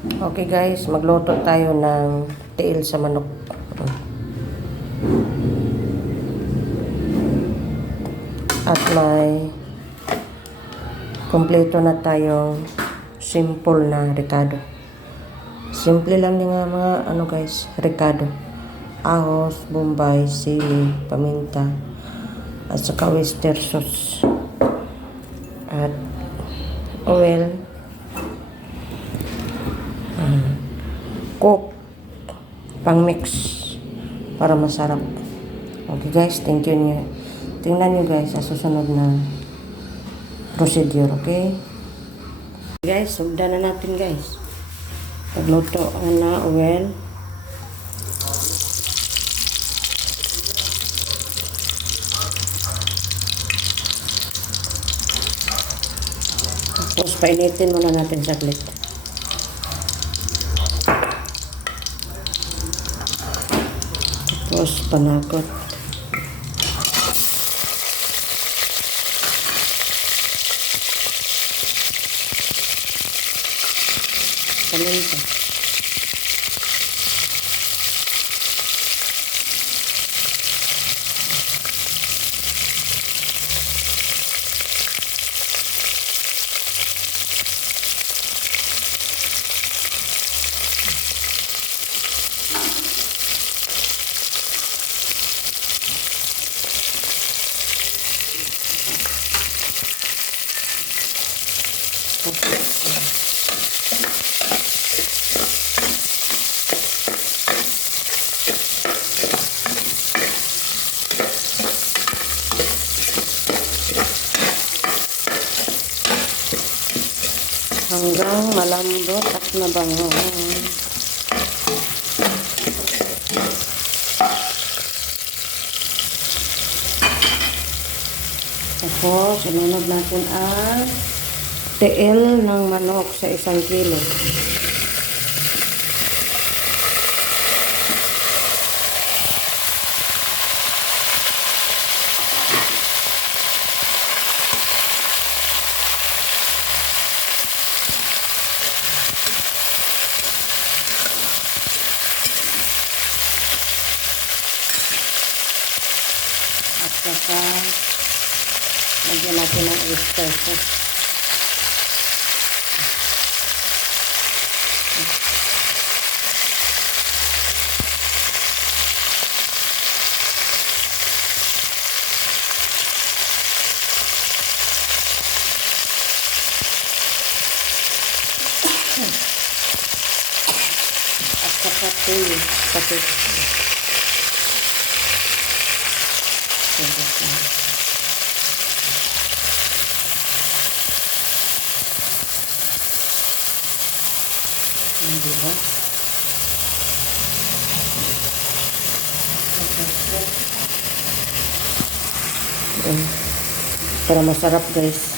Okay guys, magluto tayo ng tiil sa manok. At may kompleto na tayong simple na ricado. Simple lang yung mga, ano guys, ricado. Ahos, bombay, sili, paminta, at saka oyster sauce. At oil, cook, pang mix para masarap. Okay guys, thank you niyo. Tingnan niyo guys sa susunod na procedure, okay? Guys, sugdan na natin guys. Pagluto na oil. Tapos painitin muna natin saglit. Tapos panakot. Paminta. Hanggang malambot at mabango. Tapos, inunod natin ang tiil ng manok sa isang kilo. At saka, lagyan natin ng oyster sauce. At saka tuyo. Kapit. Hindi ba? Ayan. Para masarap guys.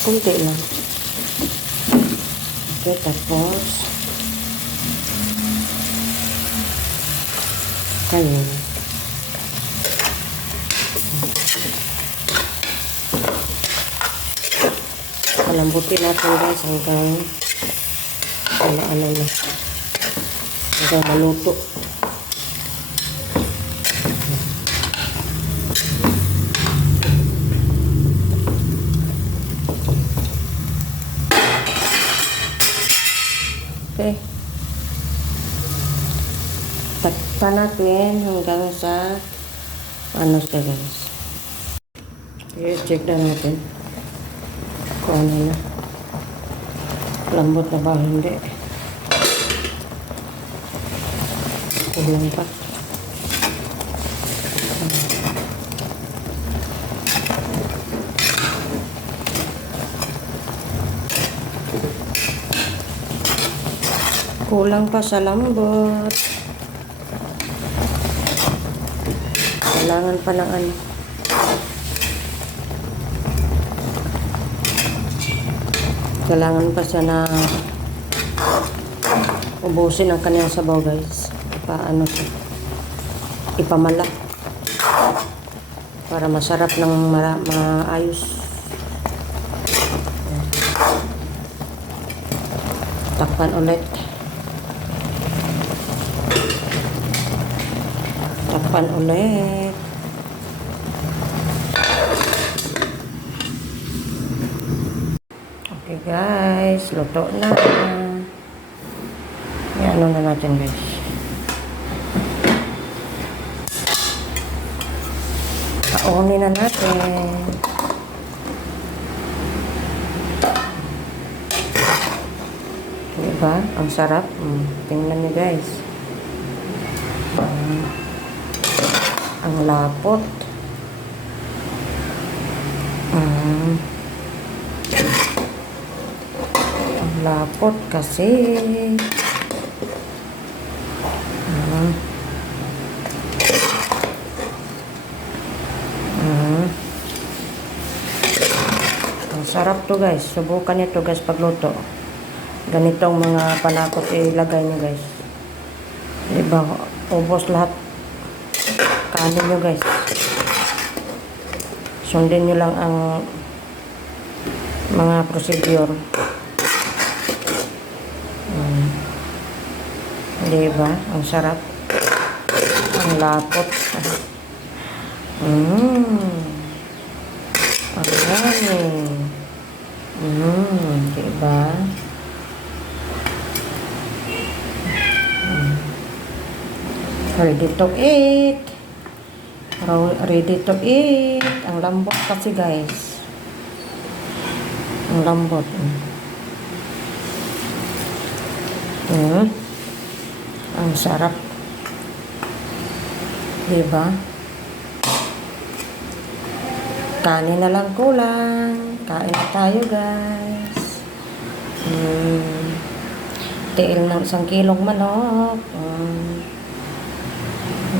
Kunti lang. Okay, tapos Ayan. Palambutin natin guys hanggang ano ano na. Hanggang maluto. Takpan natin hanggang sa ano siya guys. Okay, check na natin kung ano na. Lambot na ba? Hindi. Kulang pa. Kulang pa sa lambot. Kailangan pa ng ano. Kailangan pa siya na ubusin ang kanyang sabaw guys. Paano siya. ipamala. Para masarap ng mara, maayos. Takpan ulit. Takpan ulit. Okay guys, luto na. Ano na natin guys. Paunin na natin. Diba? Ang sarap. Mm, tingnan nyo guys. Mm, ang lapot. Mm. Ang lapot kasi. Mm. Mm. Ang sarap to guys. Subukan nyo to guys pagluto. Ganitong mga panakot ilagay nyo guys. Diba? Ubos lahat. Kanin nyo guys. Sundin nyo lang ang mga procedure. Mm. Diba? Ang sarap. Ang lapot. Mmm. Ang dami. Mmm. Diba? Mm. Ready to eat. Ready to eat. Ang lambot kasi guys. Ang lambot. Mm. Ang sarap. Diba? Kanin na lang kulang. Kain na tayo guys. Mm. Tiil ng isang kilong manok. Mm.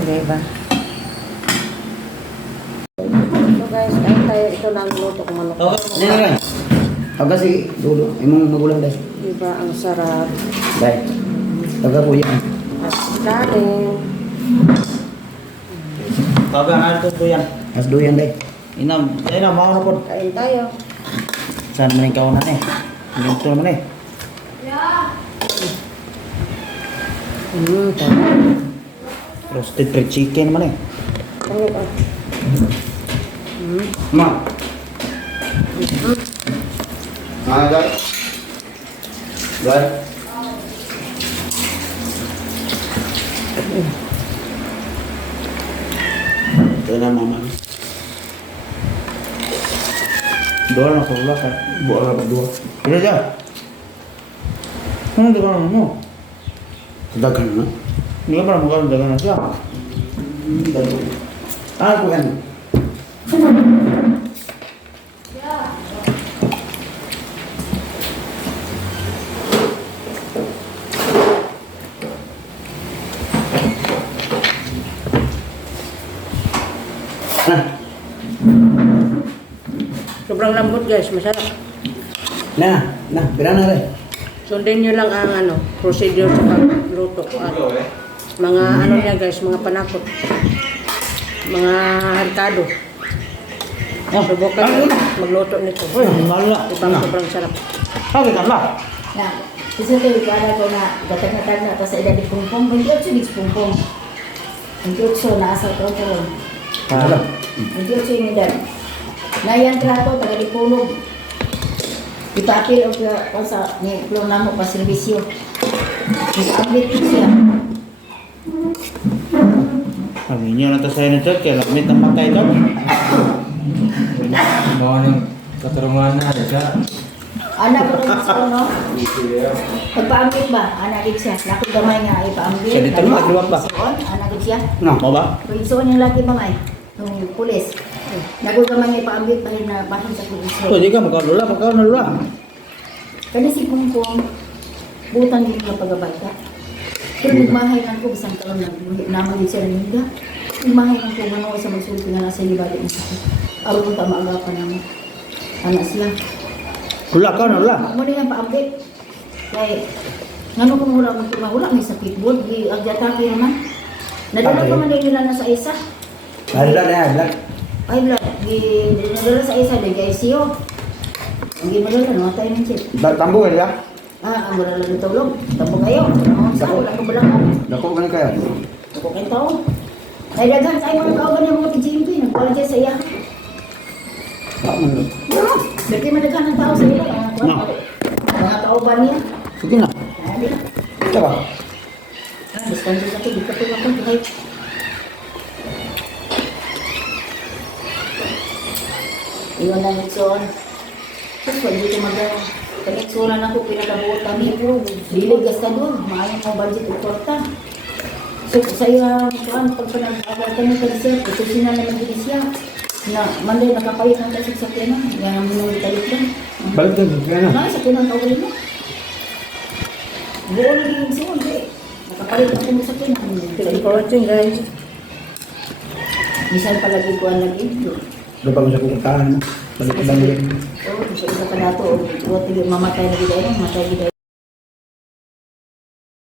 Diba? So tayo. Ito lang luto ko manok. Okay, hindi na lang. Taga si Dulo, imong magulang dahil. Diba? Ang sarap. Dahil. Taga po yan. Kanin. Taga ito po yan. As doyan dahil. Inam, na, mga po. Kain tayo. Saan yung kaunan eh? Dito naman eh. Mm. Roasted fried chicken naman eh. Ano ba? Mm. Ma. Ah, guys. Guys. Ito na mama. Dua na ko wala ka. Buwa ka dua. Ila dyan. Ano dagan mo? Dagan na. Hindi ka pa mukha dagan na siya. Ah, po yan. Ah, Sobrang lambot guys, masarap. na, na, bira na rin. Sundin nyo lang ang ano, procedure sa pagluto ko. At mga ano niya guys, mga panakot. Mga harkado. Subukan magluto nito. Uy, mala. Ibang sobrang sarap. Sabi ka lang. Na, isa tayo para ko na gatag-gatag na sa edad ni Pungpong, 28 ni Pungpong. 28 na asa ko ko. Ano? 28 yung edad. Na yan trato, taga di punog. Ipapil o kung sa ni plong namo pa servisyo. Ipapil ko siya. Sabi niyo na to sa'yo church, kaya lamit ang matay. Mga nang katarungan na, siya. Anak ko sa no? Pagpaambit ba? Anak din siya. Naku gamay nga ipaambit. Siya dito, magluwag ba? Soon, Anak din siya. No. Mo ba? Kung isuon yung laki mamay, yung pulis. Nagugaman niya paambit pa rin na bahan sa pulis. Pwede ka, magkaulula, magkaulula. Kasi si Pungpong, butang din ka pagabata. Pero nagmahay lang ko, bisang taon na naman din siya rin Nagmahay lang ko, ano sa magsulti nga nasa libali ng sakit. Araw ko tama agapan naman. Anak siya. Hula ka, hula. Mo din ang paambit. Kaya, ngano kung wala mo wala may sakit bud, di agyatake naman. Nadala pa man nila na sa isa. Hadlan na, hadlan. Ay, blood. Gi- Nadala sa isa, di kay ICU. Ang gimadala, namatay ng chip. Ba- Tambo ka? Ah, ang wala lang tulog. Tapo kayo. Ang sa wala ko balang. Dako ka na kaya. Ako kayo tao. Ay, daghan sa mga kauban niya mga TGMP. Nagpala dyan sa iya. Na. Dati madaghan ng tao sa iya. Mga No. Mga kauban niya. Sige na. Ah, di. Ito ba? Ah, diskanto sa ito. Di ka tulog ko. Iyon ang itson. Tapos pag dito mag Kanitsulan ako pinakabutan niyo. Bilig gasta doon. Maayong mo budget o torta. So, saya kuan pag panag-agal kami kay sir, kasi sina na nag siya. Na manday nakapayot ng kasig sa kena. Ang minuli talit lang. Balik ka. Kaya na. Ano sa kena kawal mo? Buo na din. Hindi. Nakapayot ako mo sa kena. Watching guys. Bisan palagi kuan lagi. Doon pa mo sa mo. Balik ka lang ulit. Oh, sa isa pa nato. O, mamatay na gid mamatay gid